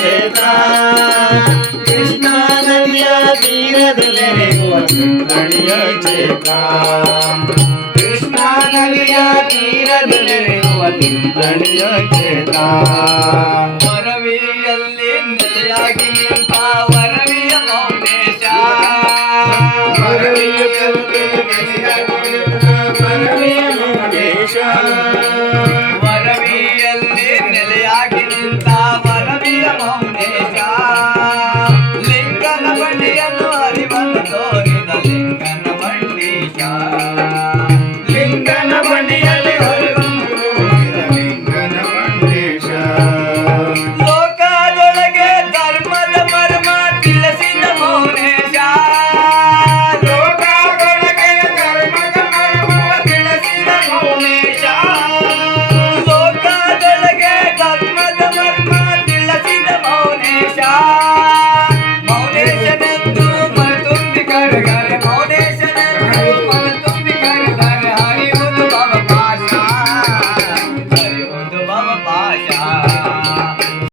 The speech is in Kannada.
ಚೇತ ಕೃಷ್ಣಾ ನದಿಯ ತೀರದಲ್ಲಿರುವ ತಿಂಗಣಿಯ ಚೇತ ಕೃಷ್ಣಾ ನದಿಯ ತೀರದಲ್ಲಿರುವ ತಿಂಗಣಿಯ ಚೇತ ವರವಿಯಲ್ಲಿ ನೆಲೆಯಾಗಿ ನಿಂತ ವರವಿಯ ಮೌನೇಶ ವರವಿಯಲ್ಲಿ ನೆಲೆಯಾಗಿ ನಿಂತ ವರವಿಯ ಮೌನೇಶ ವರವಿಯಲ್ಲಿ ನೆಲೆಯಾಗಿ ನಿಂತ